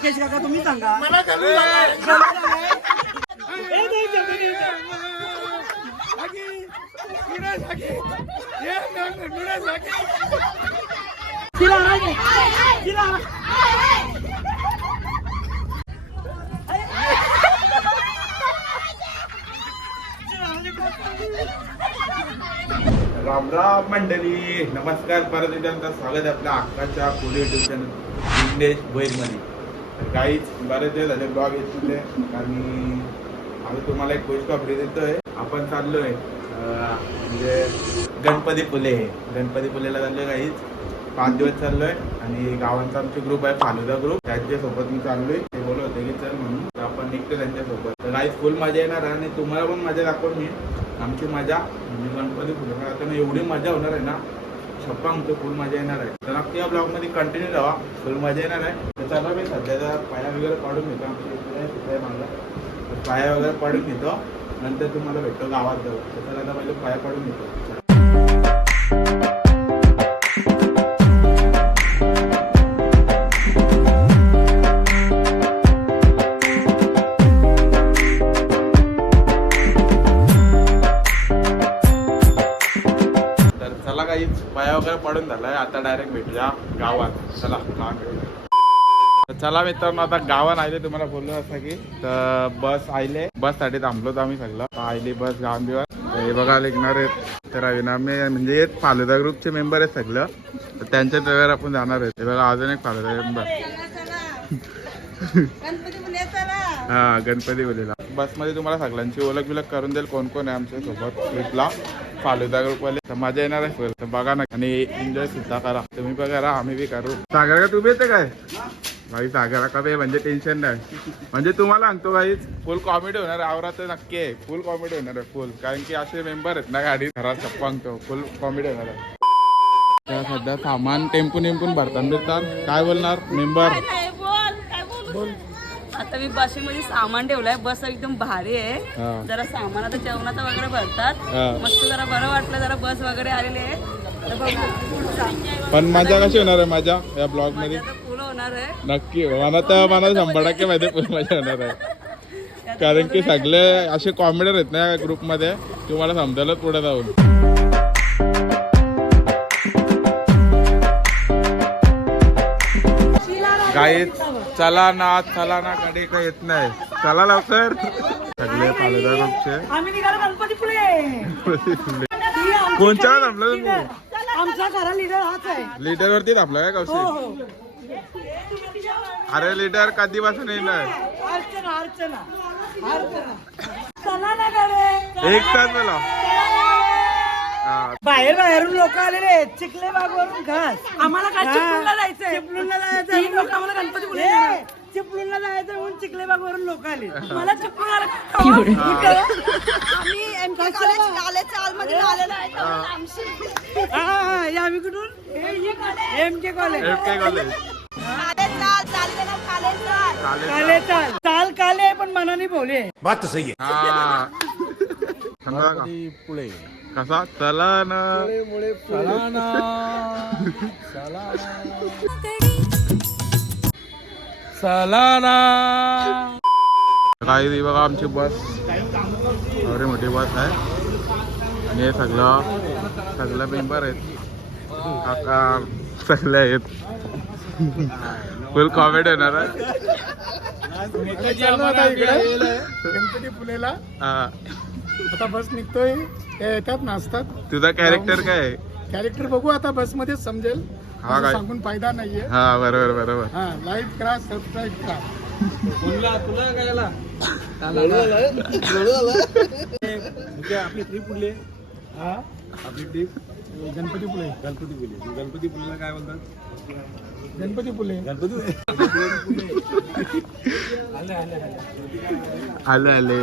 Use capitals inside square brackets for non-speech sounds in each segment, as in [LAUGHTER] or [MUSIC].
मुकेश काका तुम्ही सांगा. मला घालून. [LAUGHS] राम राम मंडळी नमस्कार. परत एकदा स्वागत आहे आपल्या अक्काच्या पुढे युट्यूब चॅनल विघ्नेश बैलमध्ये तर काहीच बरेच दिवस झाले ब्लॉग येत आणि आम्ही तुम्हाला एक गोष्ट अपडेट देतोय. आपण चाललोय म्हणजे गणपती फुले गणपती फुलेला चाललोय काहीच पाच दिवस चाललोय आणि गावांचा आमचे ग्रुप आहे फालुदा ग्रुप त्यांच्यासोबत मी चाललोय. ते बोलत होते की चल म्हणून. आपण निघतो त्यांच्यासोबत. तर काही फुल मजा येणार आणि तुम्हाला पण मजा दाखवून मी आमची मजा. म्हणजे गणपती फुले आता एवढी मजा होणार आहे ना. छप्पा आमचं फुल मजा येणार आहे. तर नक्की या ब्लॉगमध्ये कंटिन्यू राहा. फुल मजा येणार आहे. तर चला मी सध्याचा पाया वगैरे काढून घेतो. आमच्या इकडे तर पाया वगैरे काढून घेतो. नंतर तुम्हाला भेटतो गावात जाऊ तर आता पहिले पाया काढून घेतो. पडून झालाय. आता डायरेक्ट भेटूया गावात. चला चला मित्रांनो आता गावात आले तुम्हाला बोललो असं की तर बस आले बससाठी थांबलो आम्ही सगळं. आली बस गाव दिवस हे बघा लिखणार आहेत. तर अविनामी म्हणजे हे फालुदा ग्रुपचे मेंबर आहेत सगळं. तर त्यांच्या ड्रायव्हर आपण जाणार आहेत. हे बघा अजून एक फालुदा मेंबर हा गणपती बोलीला बसमध्ये तुम्हाला सगळ्यांची ओळख बिलख करून देईल. कोण कोण आहे आमच्यासोबत? ट्रिपला. फालुदा ग्रुपवाले तर मजा येणार आहे full. तर बघा ना आणि एन्जॉय सुद्धा करा. तुम्ही पण करा आम्ही बी करू. सागर का तुम्ही येते काय? भाई सागरा का बे? म्हणजे टेन्शन नाही. म्हणजे तुम्हाला सांगतो काही फुल कॉमेडी होणार आहे. आवरा तर नक्की आहे. फुल कॉमेडी होणार आहे फुल कारण की असे मेंबर आहेत ना गाडीत. घरात गप्पा सांगतो फुल कॉमेडी होणार आहे. तर सध्या सामान टेम्पून टेम्पून भरताना देतात काय बोलणार? मेंबर काय नाही, बोल. काय बोल. आता मी बसमध्ये सामान ठेवलंय. बस एकदम भारी हा. आहे जरा सामान आता जेवणाचं वगैरे भरतात. हा. मस्त जरा बरं वाटलं जरा बस वगैरे आलेले आहे. पण मजा कशी होणार आहे माझ्या या ब्लॉगमध्ये? होणार आहे. नक्की. मला तर मला शंभर टक्के माहिती आहे फुल मजा होणार आहे. [LAUGHS] कारण की सगळे असे कॉमेडर आहेत ना या ग्रुपमध्ये तुम्हाला समजायला पुढे जाऊन. गाई चला ना चला ना कडे काही येत नाही. चला लवकर. सगळे फालुदा ग्रुपचे कोणच्या थांबला तुम्ही? आमचा खरा लिडर हाच आहे. लीडर वरती थांबला काय हो कौशिक? हो अरे लीडर कधीपासून येणार? अर्चना अर्चना. अर्चना. चला ना गाडे एक तास हा बाहेर बाहेरून लोक आलेले आहेत. चिखले बागवरून खास आम्हाला काय चिपळूणला जायचंय? चिपळूणला जायचं लोक आम्हाला गणपती चिपळूणला जायचं म्हणून चिखले बागवरून लोक आले. मला चिपळूण आम्ही कॉलेज हा, हा, हे आम्ही कुठून? एम के कॉलेज कॉलेज काले चाल चाल काले पण मनाने भोले हा. सांगा का? पुढे कसा? चला ना सलाना काही ती बघा आमची बस. एवढी मोठी बस आहे. आणि हे सगळं सगळं मेंबर आहेत. काका सगळे आहेत. फुल कॉमेडी होणार आहे. गणपती फुलेला हा. आता बस निघतोय. ते येतात नाचतात. तुझा कॅरेक्टर काय आहे? कॅरेक्टर बघू आता बसमध्ये समजेल. हा काय? सांगून फायदा नाहीये. हा बरोबर बरोबर. हा लाईक करा सबस्क्राईब करा. आपली ट्रिप कुठली हा? आपली ट्रिप गणपती फुले. गणपती पुले गणपती पुलेला काय बोलतात? गणपती फुले. गणपती आले आले आले. आले आले.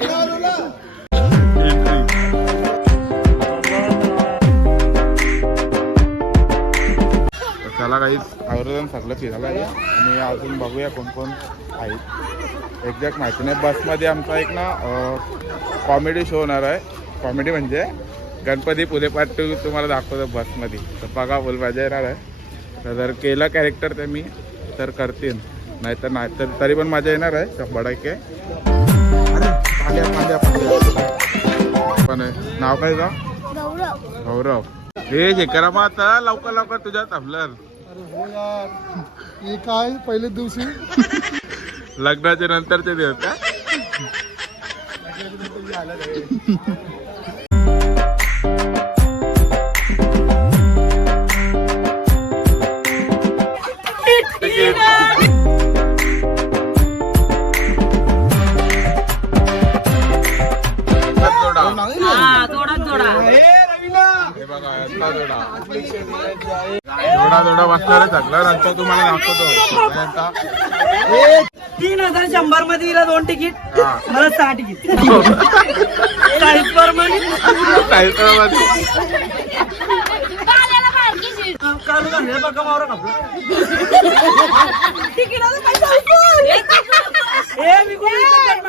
तर काहीच आवर्जन सगळं फिरायला आहे आणि अजून बघूया कोण कोण आहेत एक्झॅक्ट माहिती नाही. बसमध्ये आमचा एक ना कॉमेडी शो होणार आहे. कॉमेडी म्हणजे गणपती पुढे टू तुम्हाला दाखवतो बसमध्ये. तर बघा फुल मजा येणार आहे. तर जर केलं कॅरेक्टर ते मी तर करतील नाहीतर नाही तर तरी पण मजा येणार आहे. शंभर टक्के. पण आहे. नाव काय का गौरव. हे शेखरा मग आता लवकर लवकर तुझ्या थांबलं हो यार. हे काय? पहिले दिवशी? लग्नाच्या नंतरचे दिवस का? आहे तुम्हाला दाखवतो. तीन हजार शंभरमध्ये दिला दोन तिकीट. मला सहा तिकीट. चाळीस प्रमाणे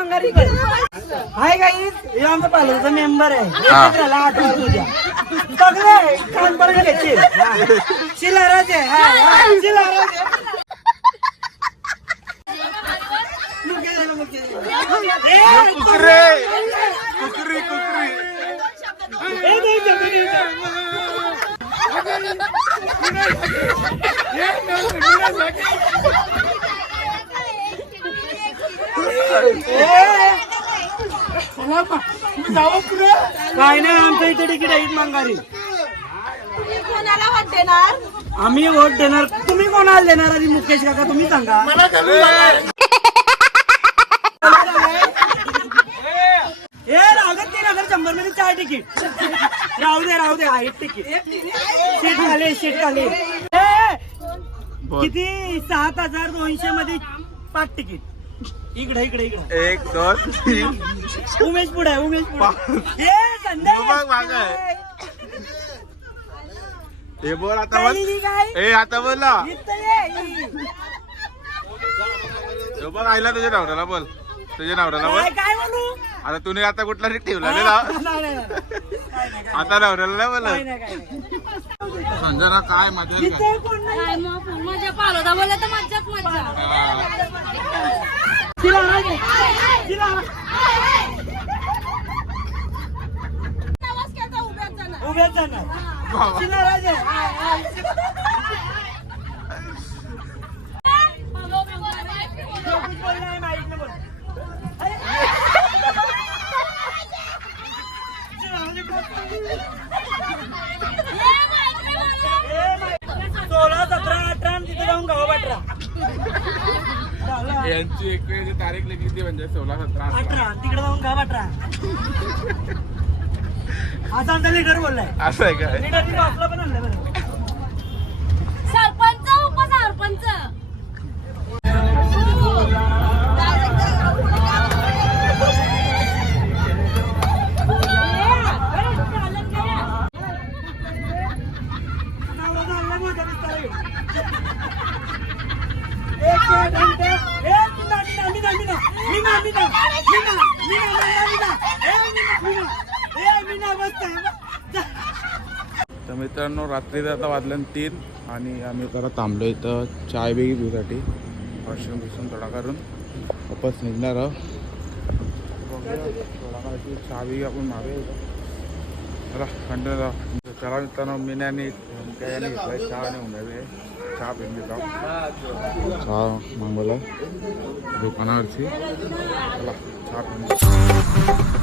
घालले हाय गाईस हे आमचा पालकचा मेंबर आहे. हा. त्याला आठवत तुझ्या सगळे कान पडले त्याचे शिलाराज आहे हा, हा, शिलाराज आहे. मुके झालं, मुके झालं. ए, कुकरे कुकरी कुकरी! ए, दोन शब्द. काय नाही आमच्या इथे तिकीट आहेत मंगारी आम्ही वोट देणार. तुम्ही कोणाला देणार आधी मुकेश काका तुम्ही सांगा. ए राहू दे तीन हजार शंभरमध्ये चार तिकीट. राहू दे राहू दे आहेत तिकीट. सीट खाली सीट खाली. ए, किती? सात हजार दोनशे मध्ये पाच तिकीट. इकडे इकडे इकडे. एक दोन तीन. उमेश पुढे आहे, उमेश पुढे. ए संध्या बघ मागं आहे. हे बोल आता बोल. पहिली काय ए आता बोल ना. इथं ये. हे बघ आईला तुझ्या नवऱ्याला बोल. तुझ्या नवऱ्याला बोल. काय काय बोलू? आता तुम्ही आता कुठला रीत ठेवला नाही ना? नाही, नाही, नाही. आता नवऱ्याला नाही बोल काय नाही, काय नाही. संजना काय मजा आहे का? इथे कोण नाही. मजा पालोदा बोलला तर मज्जाच मज्जा. उभ्याच जाणार. तिला माईक. सोळा सतरा अठरा तिथे जाऊन गावा यांची एकवीस तारीख लिखली ती म्हणजे सोळा सतरा अठरा. तिकडे जाऊन गाव अठरा. [LAUGHS] असा आमचा लीडर बोललाय. असं आहे काय लीडरनी वाचलं पण आणलं बरं. मित्रांनो रात्री आता वाजल्या तीन आणि आम्ही जरा थांबलो इथं. चाय बेगी पिऊसाठी वॉशरूम बिशरूम थोडा करून वापस निघणार आहोत. थोडा चहा बेगी आपण मागे. चला कंटिन्यू चला मित्रांनो मीनाने त्याने चहा आणि उमेदे चहा पिऊन घेतो. चहा मागवला दुकानावरची चला चहा पिऊन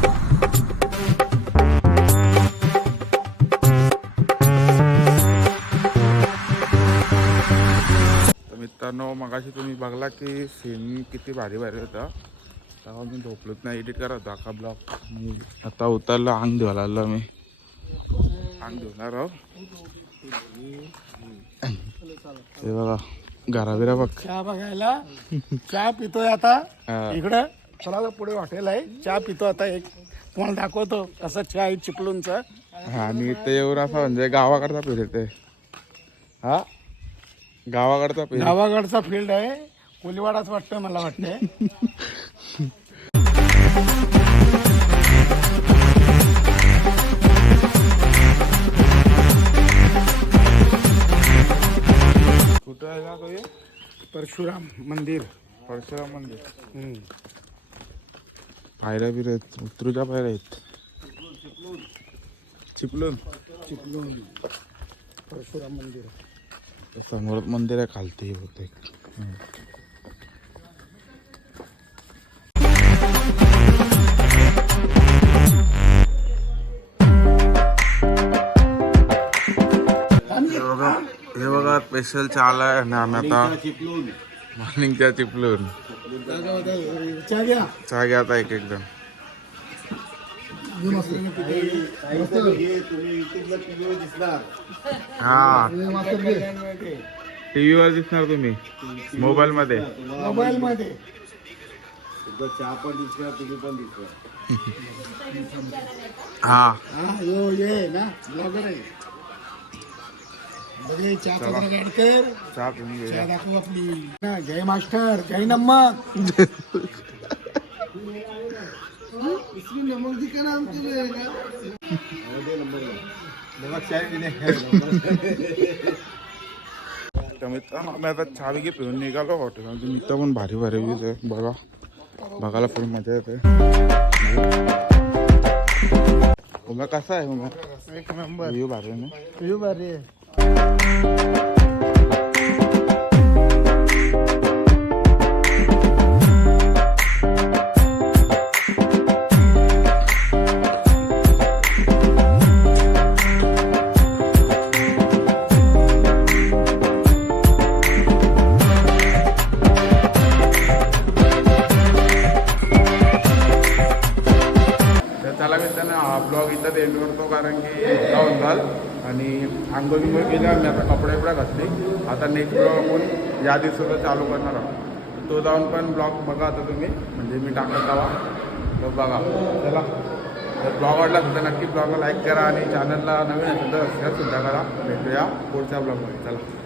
मित्रांनो मगाशी तुम्ही बघला की सीन किती भारी भारी होता. तेव्हा मी झोपलोच नाही एडिट करत होता अख्खा ब्लॉग आता उतरलं अंग धुवायला आलो मी. अंग धुणार आहो. हे बघा घराबिरा बघ. चहा बघायला. चहा पितोय आता. इकडं चला पुढे हॉटेल आहे. चहा पितो आता एक. तुम्हाला दाखवतो कसं चहा आहे चिपळूणचा आणि ते येऊन असं म्हणजे गावाकडचा फिर ते हा. गावाकडचा फिर गावाकडचा फील्ड आहे. कोलीवाडाच वाटतं मला वाटतंय. परशुराम मंदिर. परशुराम मंदिर. हम्म. पायऱ्या बिऱ्या आहेत. उतरूच्या पायऱ्या आहेत. चिपलून. परशुराम मंदिर. समोर मंदिर आहे खालती बहुतेक हम्म. हे बघा स्पेशल चाल आहे आणि आम्ही आता मॉर्निंगच्या चिपलून चहा घ्या. चहा घ्या आता एक एक जण. हा टीव्ही वर दिसणार तुम्ही. मोबाईल मध्ये मोबाईल मध्ये हा. हा यो ये ना. ब्लॉगर आहे. बघे चहा कचरा गाड कर. चहा पिऊन चहा घेऊया दाखव आपली. ना जय मास्टर जय नम्मक [LAUGHS] मित्रांनो आम्ही आता चहा बिगी पिऊन निघालो हॉटेल मित्र पण भारी भारी बघा बघायला फुल मजा येते उम्या कसा आहे उम्या एक नंबर। भारी भारी मला मी त्यांना हा ब्लॉग इथं एंड करतो कारण की जाऊन घाल आणि आंघोळ बिंघोळ केल्या मी आता कपडे बिपडे घातले. आता नेक्स्ट ब्लॉग आपण या दिवसाला चालू करणार आहोत. तो जाऊन पण ब्लॉग बघा आता तुम्ही. म्हणजे मी टाकत जावा. तो बघा. चला. तर ब्लॉग आवडला सुद्धा तर नक्की ब्लॉगला लाईक करा आणि चॅनलला नवीन असेल तर सबस्क्राईब सुद्धा करा. भेटूया पुढच्या ब्लॉगमध्ये चला.